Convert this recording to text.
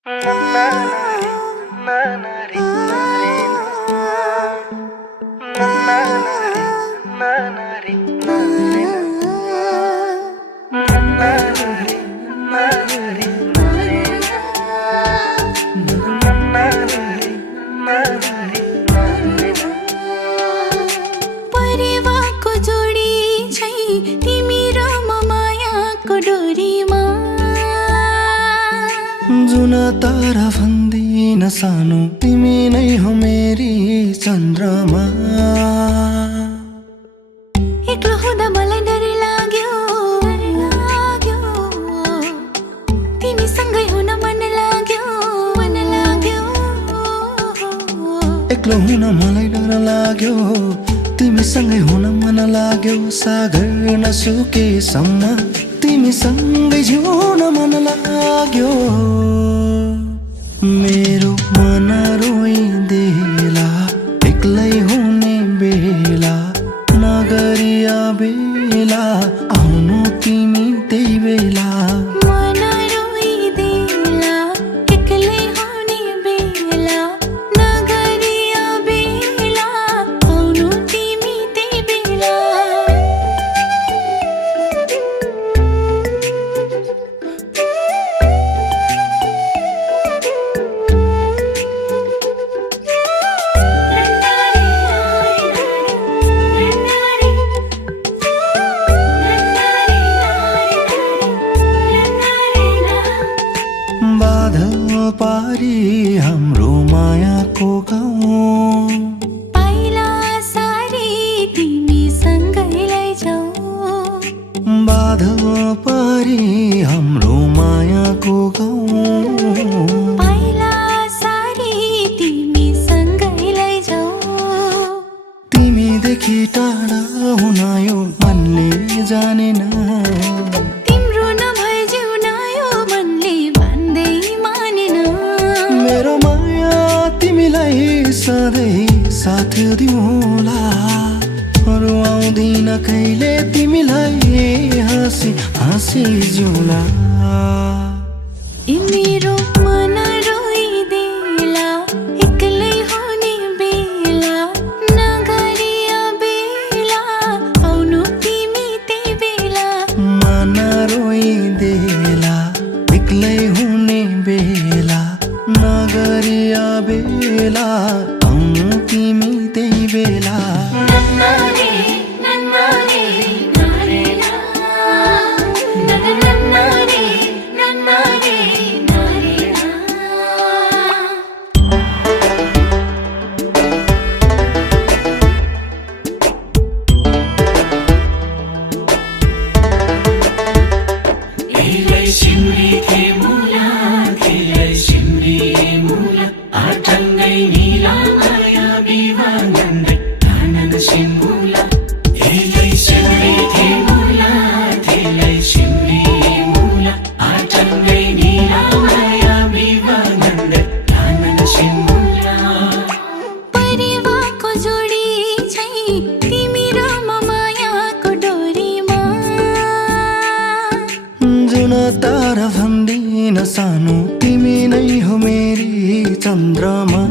परेवाको जोडी छै तिमी र म मायाको डोरीमा। जुन तारा भन्दिन सानो तिमी नै हो मेरी चन्द्रमा। एक्लो हुँदा मलाई डर लाग्यो, तिमीसँगै हुन मन लाग्यो। एक्लो हुन मलाई डर लाग्यो, तिमीसँगै हुन मन लाग्यो। सागर नसुकेसम्म तिमीसँगै जिउन मन लाग्यो। मेरो मन रोइदेला एक्लै हुने बेला, नगरिया बेला आउनु तिमी त्यही बेला। मन रोइदेला एक्लै हुने बेला, नगरिया बेला आउनु तिमी त्यही बेला। बादल पारी हाम्रो मायाको गाउँ, पाइला सारी तिमीसँगै लैजाऊ। बादल पारी हाम्रो मायाको गाउँ, पाइला सारी तिमीसँगै लैजाऊ। तिमीदेखि टाढा हुन यो मनले जानेन। तिम्रो नभए जिउन यो मनले भन्दै मानेन। मेरो माया तिमीलाई सधैँ साथ दिउँला, अरू आउँदिन कहिले तिमीलाई हाँसी हाँसी जिउँला। ए मेरो मन रोइदेला एक्लै हुने बेला, नगरिया बेला आउनु तिमी त्यही बेला। मन रोइदेला एक्लै हुने बेला, नगरिया बेला आउनु तिमी त्यही बेला। परेवाको जोडी छै तिमी र म मायाको डोरीमा। जुन तारा भन्दिन सानो तिमी नै हो मेरी चन्द्रमा।